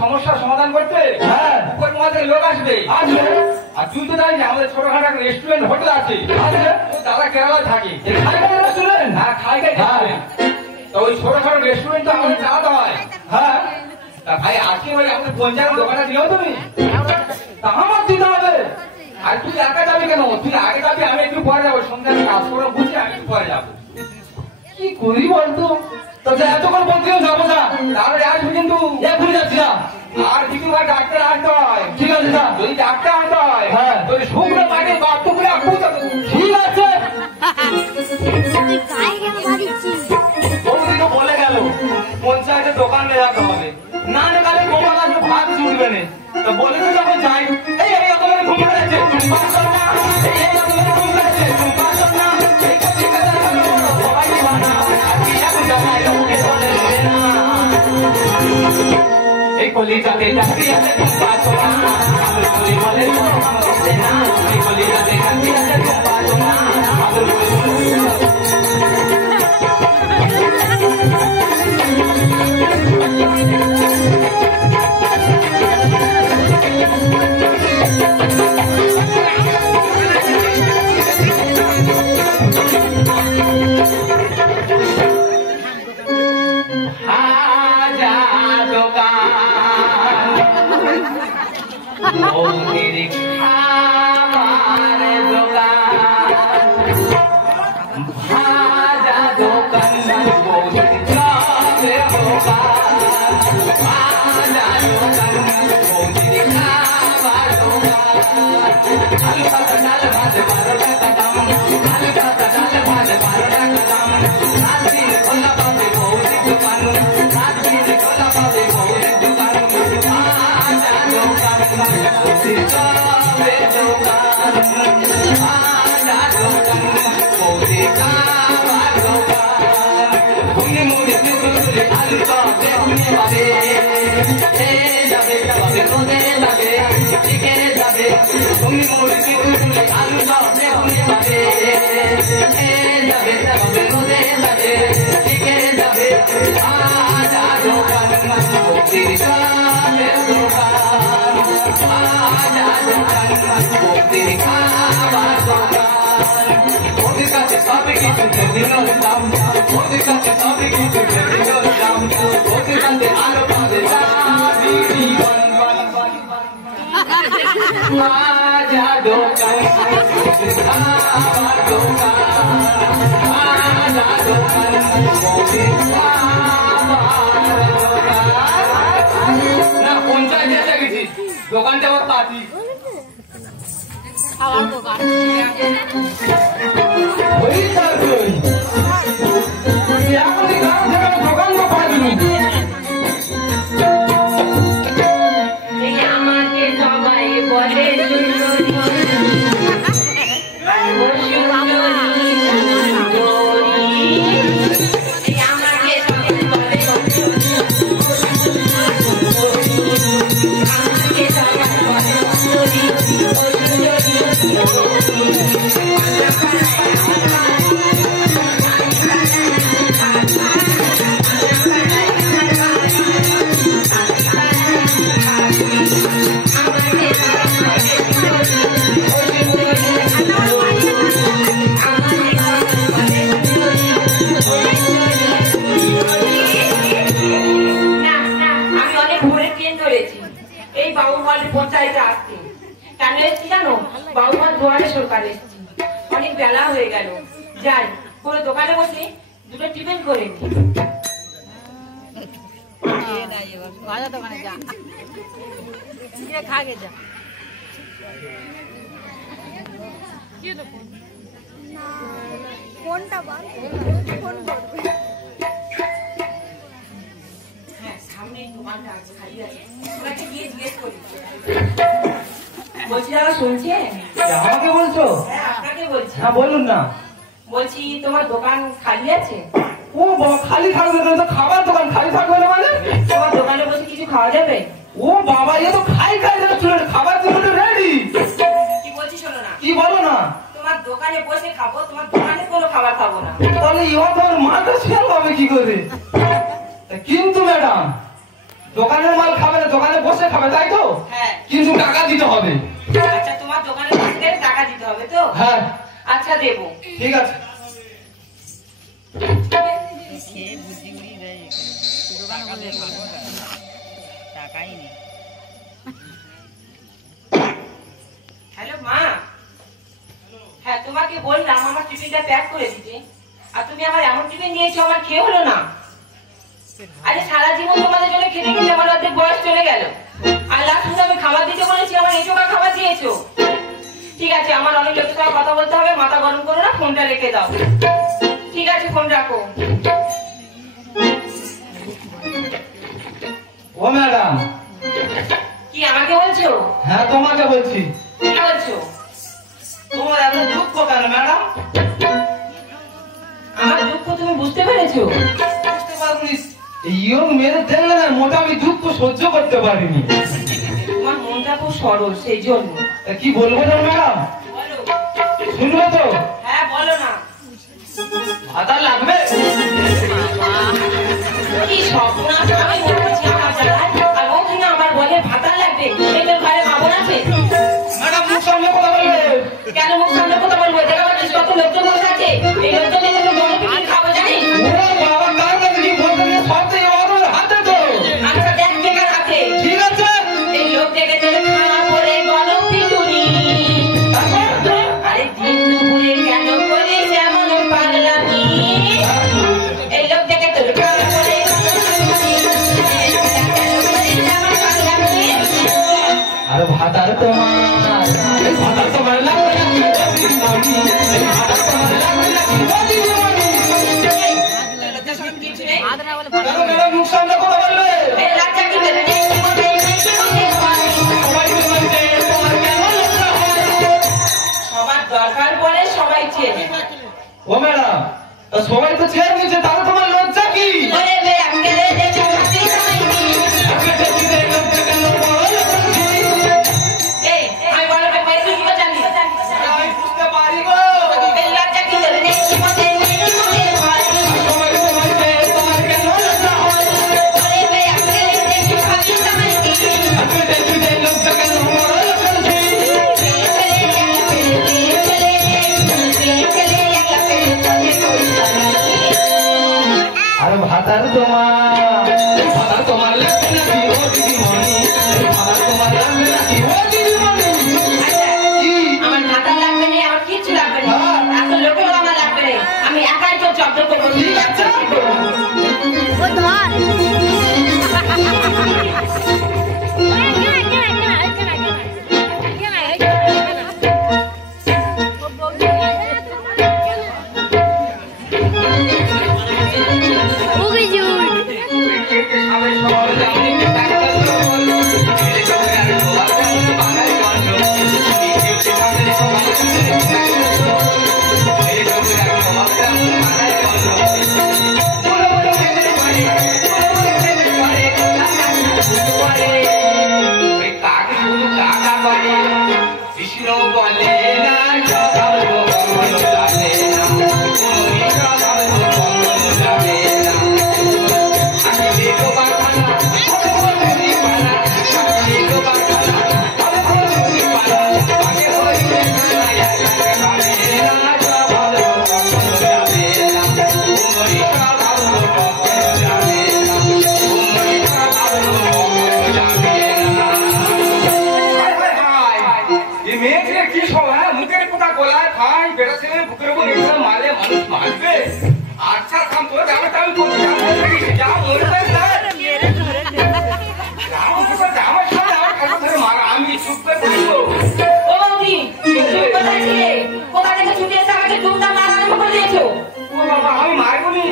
সমস্যা সমাধান করতে লোক আসবে আর তুই তো জানিস আমাদের ছোটখাটো একটা রেস্টুরেন্ট হোটেল আছে দাদা কেরালা থাকে তো ওই ছোটখাটো রেস্টুরেন্ট তো আমাদের চালাতে হয়। হ্যাঁ ভাই আজকে ভাই আমাদের পঞ্চায়েত দোকানে দিও তুমি তা আমার দিতে হবে। আর তুই একা যাবি কেন? তুই আগে যাবি, আমি একটু পরে যাবো। সন্ধ্যায় কাজ করে বুঝছি আমি একটু পরে যাবো। কি করি বলতো? এতক্ষণ বলছিও যাবো না, তাহলে আসবি কিন্তু এখনই যাচ্ছি না। আর কিছু ভাই ডাক্তার আনতে হয়। ঠিক আছে না, যদি ডাক্তার আনতে হয় তোর শুকনো পাখি বাধ্য করে আপু যাবো। ঠিক আছে বলে গেল পঞ্চায়েতের দোকান লেখাতে হবে, না লেখালে গোপাল আসবে ভাত জুড়বে না। তো বলে তো যখন যাই এই ঘুমিয়ে গেছে এই কলিজাতে চাকরি আছে বলে এই কলিজাতে চাকরি আছে দোকানটা আমার পাতি খাওয়ার দোকান আমাকে সবাই বলে পঞ্চায়েতে আসছি কেন এসছি জানো? বাবুমার দুয়ারে সরকার এসছি, অনেক বেলা হয়ে গেল, যাই কোনো দোকানে বসে দুটো টিফিন করে নি। দোকানে যা খাগে যা কোনটা বল কোন করবে? হ্যাঁ সামনে দোকানটা আছে, খালি আছে, ওনাকে গিয়ে জিজ্ঞেস করি। বলছি দাদা শুনছেন? আমাকে বলছো? হ্যাঁ আপনাকে বলছি। হ্যাঁ বলুন না। বলছি তোমার দোকান খালি আছে? ও বাবা, খালি থাকবে না তো? খাবার দোকান খালি থাকবে না মানে? তোমার দোকানে বসে কিছু খাওয়া যাবে? ও বাবা, এ তো খাই রেস্টুরেন্ট, খাবার জন্য রেডি। কি বলছি শোনো না। কি বলো না? তোমার দোকানে বসে খাবো, তোমার দোকানে কোনো খাবার খাবো না। তাহলে এবার তোমার মালটা সেল হবে কি করে? কিন্তু ম্যাডাম, দোকানের মাল খাবে না, দোকানে বসে খাবে, তাই তো? হ্যাঁ। কিন্তু টাকা দিতে হবে। আচ্ছা তোমার দোকানে বসে গেলে টাকা দিতে হবে তো? হ্যাঁ। আচ্ছা দেবো। ঠিক আছে। হ্যালো মা। হ্যাঁ তোমাকে বললাম আমার টিফিনটা প্যাক করে দিতে, আর তুমি আমার এমন টিফিন দিয়েছো আমার খেয়ে হলো না। আরে সারা জীবন তোমাদের জন্য খেতে খেতে আমার অর্ধেক বয়স চলে গেল, আর লাস্ট আমি খাবার দিতে বলেছি, আমার এসব খাবার দিয়েছো। ঠিক আছে, আমার অনেক লোকের সঙ্গে কথা বলতে হবে, মাথা গরম করো না, ফোনটা রেখে দাও। ঠিক আছে, ফোন রাখো। ও ম্যাডাম। কি আমাকে বলছো? হ্যাঁ তোমাকে বলছি। কি বলছো? তোমার এত দুঃখ কেন ম্যাডাম? আমার দুঃখ তুমি বুঝতে পেরেছো? বুঝতে পারিনি। ইয়ং মেয়েদের দেখলে না মোটা আমি দুঃখ সহ্য করতে পারিনি। তোমার মনটা খুব সরল, সেই জন্য। কি বলবো না ম্যাডাম? বলো। শুনবে তো? হ্যাঁ বলো না। ভাতা লাগবে? কি স্বপ্ন আমি বলছি আমার জায়গায়, আর ওখানে আমার বলে ভাতা লাগবে। এই তোর ঘরে বাবন আছে? ম্যাডাম মুখ সামনে কথা বলবে। কেন মুখ সামনে কথা বলবো? দেখা পাচ্ছিস কত লোকজন বসে আছে, এই লোকজন দেখে তো বড় পিকনিক খাবো জানি। বাবা কার কাছে কি বলতে নিয়ে সব তো ওর হাতে তো। আচ্ছা দেখ কেকার হাতে। ঠিক আছে। এই লোক দেখে তোর খাওয়া পরে গলপ পিটুনি। আরে দিন দুপুরে কেন করিস এমন পাগলামি? এই লোক দেখে তোর খাওয়া পরে আর ভাতার তোমার, ভাতার তোমার লাগবে নাকি? ভাতার তোমার লাগবে নাকি? ম্যাডাম মুখ সামনে কথা বলবে। সবার দরকার পড়ে সবাই চেনে। ও ম্যাডাম, সবাই তো চেয়ার নিচ্ছে, তাহলে তোমার লজ্জা কি? আমি বুঝতে পারি গো। সবাই তোমার চেয়ে তোমার কেন লজ্জা হয়? আপনি দেখতে লজ্জা কেন বড় করছে? আর ভাতার তোমার, ভাতার তোমার লাগবে নাকি ও দিদিমণি? ভাতার তোমার লাগবে নাকি ও দিদিমণি? কি? আমার ভাতা লাগবে না, আমার কিচ্ছু লাগবে না, এখন লোকের আমার লাগবে না, আমি একাই তো জব্দ করবো। ঠিক আছে। ও ধর সবাই কৃষ্ণ বলে না স্বভাব কখনো যাবে না, কোনোদিন স্বভাব কখনো যাবে না। আমি দেখো বাখানা আমি বলি পানা, আমি দেখো বাখানা আমি বলি পানা, আগে হইলে না একা যাবে না, স্বভাব কখনো যাবে না, কোনোদিন স্বভাব কখনো যাবে না, কোনোদিন স্বভাব কখনো যাবে না। এই মেয়েকে কি সময় মুখের পোকা গলায় খাই বেড়া ছেলে বুকের উপর এসে মারে মানুষ মারবে। আচ্ছা থাম তোর জামা আমি করছি যা মরবে জামা সামনে আমার খাটো ধরে মারা আমি চুপ করে থাকবো। ও বৌদি তুমি কোথায় ছিলে? কোথা থেকে ছুটে এসে আমাকে দুমটা মারা আরম্ভ করে দিয়েছো? ও বাবা আমি মারবনি,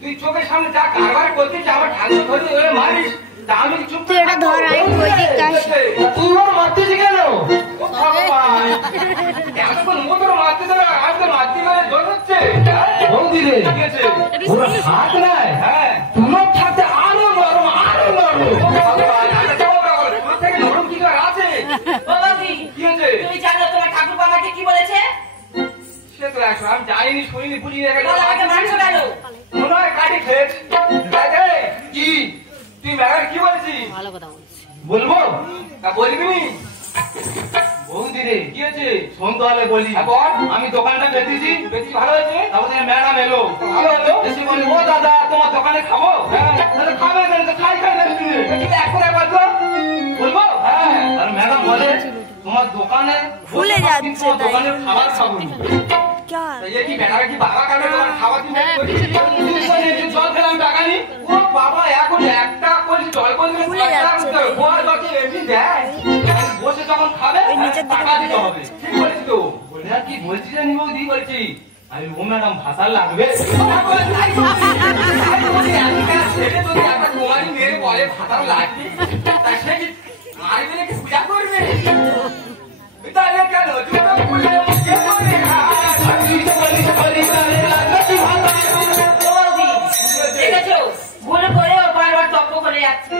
তুই চোখের সামনে যা কারবার করছিস আমার ঠাকুর ধরে ধরে মারিস, তা আমি চুপ করে এটা ধর আই বৈদিক কাজ তুই ওর মারতেছি কেন? ও ভগবান এতক্ষণ মোটর মারতে দেবে আর তো মারতে গেলে জল হচ্ছে। বৌদি রে ওর হাত নাই, হ্যাঁ তোমার সাথে আরো নরম আরো নরম। ভগবান আচ্ছা তোমার তোর থেকে নরম কি আর আছে? ও বৌদি কি হয়েছে? তুমি জানো তোমার ঠাকুর আমাকে কি বলেছে? সে তো একশো আমি জানিনি শুনিনি বুঝিনি বলো আমাকে মারছো কেন? মনে হয় কাটি খেয়েছি। কি তুই ম্যাডাম কি বলেছিস? ভালো কথা বলছিস। বলবো তা বলবি? বৌদি রে কি হয়েছে? শোন তাহলে বলি। বল। আমি দোকানটা বেঁধেছি, বেশি ভালো হয়েছে। তারপর ম্যাডাম এলো, ভালো হলো। এসে বলি ও দাদা তোমার দোকানে খাবো? হ্যাঁ তাহলে খাবে কেন? তো খাই খাই দেন তুমি এখন একবার তো বলবো। হ্যাঁ আর ম্যাডাম বলে তোমার দোকানে ফুলে যাচ্ছে তাই। দোকানে খাবার খাবো। क्या ये কি ম্যাডাম কি বাবা কানে তোমার খাবার দিতে জল খেলাম টাকা নি? ও বাবা এখন একটা করে জল করে ভুলে যাচ্ছে। গোয়ার জলে এমনি দেয়, বসে যখন খাবে ওই নিচের দিকে টাকা দিতে হবে। ঠিক বলেছি তো? বলে আর কি বলছি জানি বৌদি বলছি আমি ও ম্যাডাম ভাষা লাগবে ছেলে যদি একটা কুমারী মেয়ের বলে ভাষা লাগবে তা সে কি মারবে নাকি পূজা করবে? তাহলে কেন তুই তো বলে মুখে করে তুই তো বলিস বলি তাহলে লাগবে কি ভাষা? ও বৌদি দেখেছো ভুল করে ও বারবার তর্ক করে যাচ্ছে।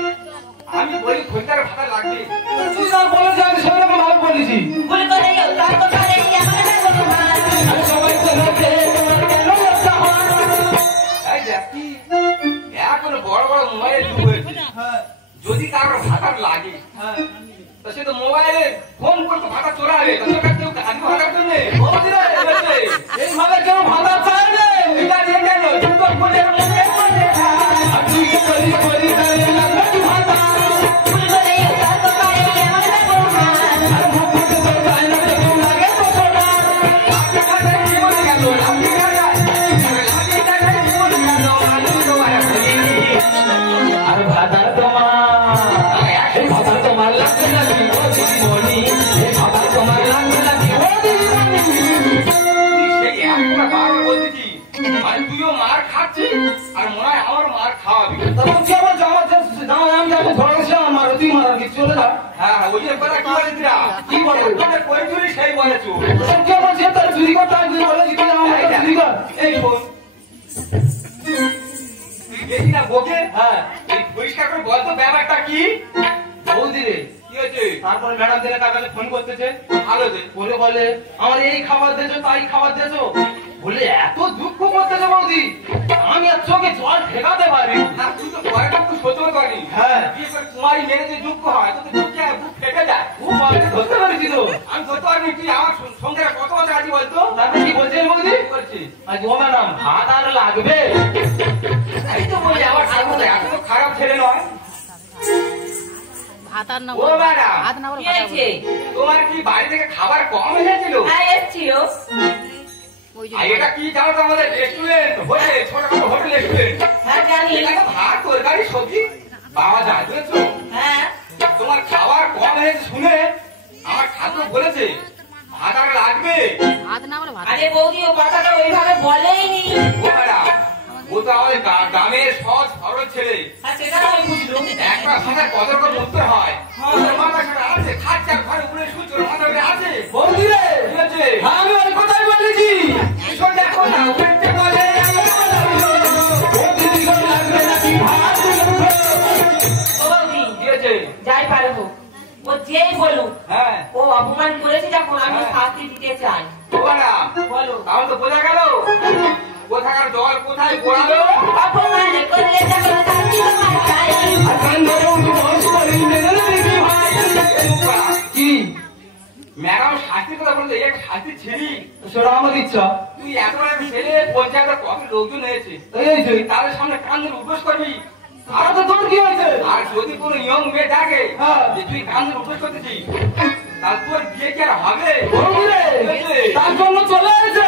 আমি বলি খোঁজার ভাষা লাগবে, তুই যা বলেছিস আমি সেরকম ভাবে বলেছি। ভুল করে তার কথা নেই আমাকে কেন বলো ভাই? আমি সবাই তো লোকে তোমার কেন লজ্জা হয়? এই দেখ কি এখন বড় বড় মোবাইল যুগ হয়েছে, যদি কারোর ভাষার লাগে তা সে তো মোবাইলে ফোন করতে ভাষা চোরাবে, তোর কেউ গান ভাষার জন্য এইভাবে কেউ ভাষা চায় না। এটা দিয়ে কেন তুই তো বলে তুই তো বলি বলি তাহলে লাগবে কি ভাষা? ভুল করে তার কথা নেই আমাকে কেন বলো ভাই? আর ভাবতে তো চাই না কেউ লাগে তো সোনা আপনি ভাষা কি বলে গেল আপনি ভাষা আপনি ভাষা কি বলে গেল আমি তোমার আর ভাষা তোমার এই ভাষা তোমার লাগবে না কি বলি এই ভাষা তোমার লাগবে না কি বলি সেই একটা বার বলছি মানে তুইও মার খাচ্ছিস আর মনে হয় আমার মার খাওয়াবি। তখন কি আমার জামা আমি যাবো ধরেছি আমার মার তুই মারার কিছু চলে যা। হ্যাঁ ওই যে কথা কি বলে দিরা কি বলে কই চুরি সেই বলেছো কি বলছে তার চুরি করতে আমি বলেছি তুই আমার চুরি কর এই শোন তুই দেখি না বকে হ্যাঁ এই পরিষ্কার করে বল তো ব্যাপারটা কি? বৌদি রে কি হয়েছে? তারপরে ম্যাডাম দিলে কার কাছে ফোন করতেছে ভালো যে বলে বলে আমার এই খাবার দিয়েছো তাই খাবার দিয়েছো বলে এত দুঃখ করতেছে বৌদি আমি আর চোখে জল ঠেকাতে পারি না। তুই তো ঘরেটা খুব সহ্য করি হ্যাঁ বিয়ে করে কুমারী মেরে যে দুঃখ হয় তো দুঃখে বুক ফেটে যায়। খুব ধরতে পারছি তো আমি ধরতে পারিনি। তুই আমার সঙ্গে কত কথা আছি বলতো? তারপরে কি বলছেন বৌদি? বলছি আজ ও ম্যাডাম ভাত আর লাগবে এই তো বলি আমার ঠাকুর এত তো খারাপ ছেলে নয়। ভাত আর না ও ম্যাডাম ভাত না বলে কি হয়েছে? তোমার কি বাড়ি থেকে খাবার কম এসেছিল? হ্যাঁ এসছিল। ওই যে আর এটা কি জানো তো আমাদের রেস্টুরেন্ট হোটেল ছোটখাটো হোটেল রেস্টুরেন্ট হ্যাঁ জানি। এখানে ভাত তরকারি সবজি পাওয়া যায় বুঝেছো? হ্যাঁ তোমার খাবার কম হয়েছে শুনে আমার ঠাকুর বলেছে ভাত আর লাগবে। ভাত না বলে ভাত আরে বৌদি ও কথাটা ওইভাবে বলেইনি। ও ম্যাডাম ও তো আমাদের গ্রামের সহজ সরল ছেলে, আর সেটা আমি বুঝলুম। একটা ভাষায় কত রকম উত্তর হয়। ওর মাথা সেটা আছে খাচ্ছে আর ঘরে উপরে শুচ্ছে ওর মাথা উপরে আছে। বৌদি রে ঠিক আছে আমি ওই কথাই বলেছি শোন দেখো না উঠতে বলে বৌদি দিকে লাগবে নাকি ভাত ও বৌদি কি হয়েছে? যাই পারবো ও যে যেই বলুক হ্যাঁ ও অপমান করেছে যখন আমি শাস্তি দিতে চাই। বাবারা বলো। তাহলে তো বোঝা গেল কোথাকার জল কোথায় পড়ালো। অপমান করলে যখন শাস্তি তোমার চাই। আর কান ধরে উঠে বস করে মেরে দেখি ভাই। কি ম্যাডাম শাস্তি কথা বলতে এক শাস্তি ছিড়ি সেটা আমার ইচ্ছা। তুই এত বড় ছেলে পঞ্চায়েতে কত লোকজন এসেছে এই যে তাদের সামনে কান ধরে উপোস করবি। আর তো তোর কি হয়েছে? আর যদি কোনো ইয়ং মেয়ে ডাকে যে তুই কান ধরে উপোস করতেছিস তাহলে তোর বিয়ে কি আর হবে? তার জন্য চলে এসেছে।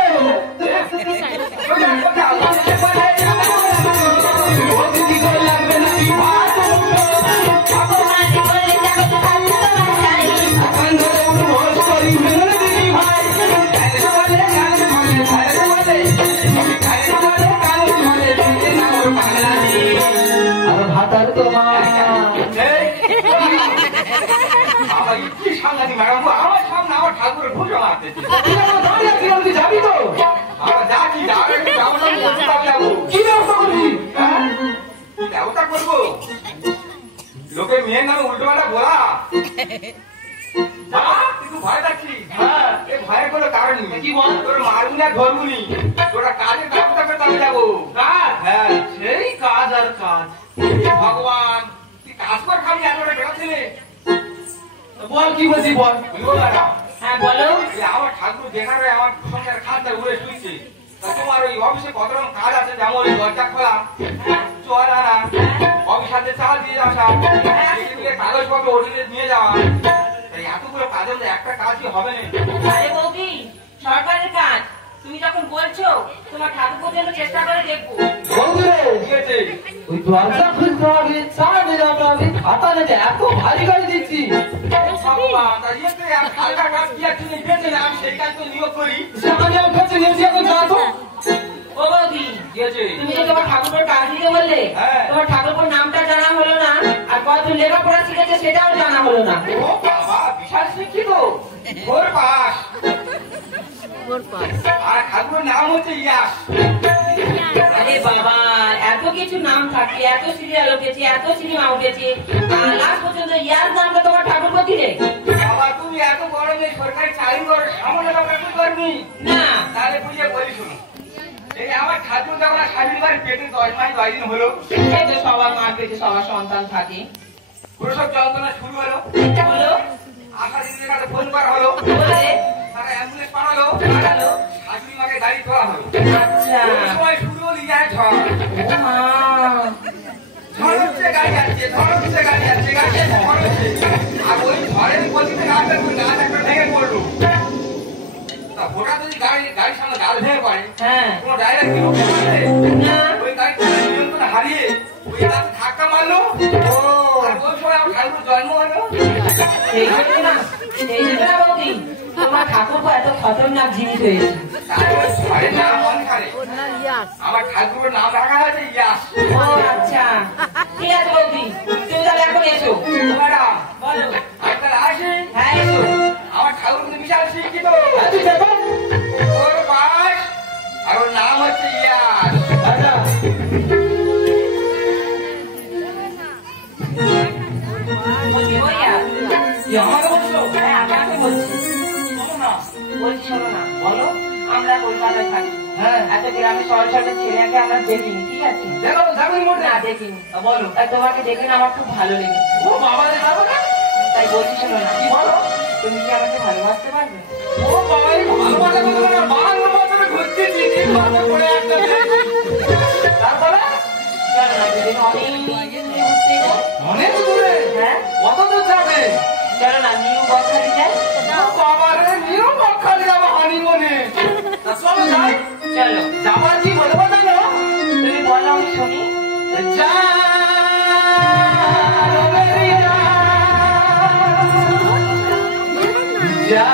আমার সামনে আমার ঠাকুরের পুজো মারতেছি যাবি তো যাচ্ছি কি ব্যবস্থা করবি? কি ব্যবস্থা করবো? লোকে মেয়ের নামে উল্টো পাল্টা বলা কিন্তু ভয় থাকছি। হ্যাঁ এই ভয়ের কোনো কারণ নেই। কি বল তোর মারবি না ধরবুনি তোরা কাজের ব্যবস্থা করে আমি যাবো। কাজ? হ্যাঁ সেই কাজ আর কাজ। ভগবান তুই কাজ কর খালি এত বেরোচ্ছিলে। বল কি বলছি বল। হ্যাঁ বলো। আমার ঠাকুর যেখানে আমার সংসার খানটা উড়ে শুয়েছে তোমার ওই অফিসে কত রকম কাজ আছে যেমন ওই দরজা খোলা চল আনা অফিস হাতে চাল দিয়ে আসা কাগজপত্র হোটেলে নিয়ে যাওয়া এতগুলো কাজের মধ্যে একটা কাজই হবে না। আরে বৌদি সরকারের কাজ তুমি যখন বলছো তোমার ঠাকুর পর্যন্ত চেষ্টা করে দেখবো। ওই দরজা খুলতে হবে চাল দিয়ে হবে খাতা নেই এত ভারী গাড়ি দিচ্ছি। আমি সেই কাজ তো নিয়োগ করি ও বৌদি তুমি যে তোমার ঠাকুরের কাজ দিতে বললে তোমার ঠাকুরের নামটা জানা হলো না আর কত লেখাপড়া শিখেছে সেটাও জানা হলো না। ও বাবা বিশাল শিক্ষিত ওর পাস আর ঠাকুরের নাম হচ্ছে ইয়াস। আরে বাবা এত কিছু নাম থাকে এত সিরিয়াল উঠেছে এত সিনেমা উঠেছে লাস্ট পর্যন্ত ইয়ার নামটা তোমার ঠাকুর দিলে। বাবা তুমি এত বড় মেয়ে সরকারি চাকরি করো সামান্য ব্যাপার তুই করবি না তাহলে বুঝে বলি শুনো এই আমার ঠাকুর যখন স্বামীর বাড়ি পেটে 10 মাস 10 দিন হলো সবার মার পেটে সবার সন্তান থাকে প্রসব যন্ত্রণা শুরু হলো হলো আশা দিদির কাছে ফোন করা হলো বলে তারা অ্যাম্বুলেন্স পাঠালো শাশুড়ি মাকে গাড়ি তোলা হলো। আচ্ছা সময় শুরু হলো ইয়ার ঝড় ঝড় হচ্ছে গাড়ি যাচ্ছে ঝড় হচ্ছে গাড়ি যাচ্ছে গাড়ি ঝড় হচ্ছে আর ওই ঝড়ের গতিতে গাছ একটা ভেঙে পড়লো। ওটা যদি গাড়ির সামনে গাছ ভেঙে পড়ে কোনো ড্রাইভার কি রুখতে পারবে? ওই গাড়িটা নিয়ন্ত্রণ হারিয়ে ওই গাছে ধাক্কা মারলো। আর ওই সময় আমার ঠাকুর জন্ম হলো। সেই জন্য না বৌদি তোমার ঠাকুর এত খতরনাক জিনিস হয়েছে। ঝড়ের নাম অনুসারে আমার ঠাকুরের নাম রাখা হয়েছে ইয়াস। ও আচ্ছা ঠিক আছে বৌদি তুমি তাহলে এখন এসো। ম্যাডাম বলো আপনারা আসেন। হ্যাঁ এসো। আমার ঠাকুর কিন্তু বিশাল শিক্ষিত ওর পাশ আর ওর নাম হচ্ছে ইয়াস। আমাকে বলছো? হ্যাঁ আপনাকে বলছি শোনো না বলছি শোনো না বলো। আমরা কলকাতায় থাকি এত গ্রামে শহর শহরের ছেলেকে আমরা দেখিনি ঠিক আছে দেখো যাবেন মোটে না দেখিনি বলো। তাই তোমাকে দেখে না আমার খুব ভালো লেগেছে ও বাবা রে বাবা না তাই বলছি শোনো না কি বলো? তুমি কি আমাকে ভালোবাসতে পারবে? ও বাবা এই ভালোবাসা কথা না 52 বছরে ঘুরতেছি তিন বছর পরে একটা তারপরে চলো না দুদিন অনেক ঘুরতে যাই। অনেক দূরে হ্যাঁ কত দূর যাবে? চলো না নিউ বকখালি যাই। বাবা রে নিউ বকখালি যাবো হানিমুনে। চলো যাই। চলো যাবার কি বলবো জানো? তুমি বলো আমি শুনি। যা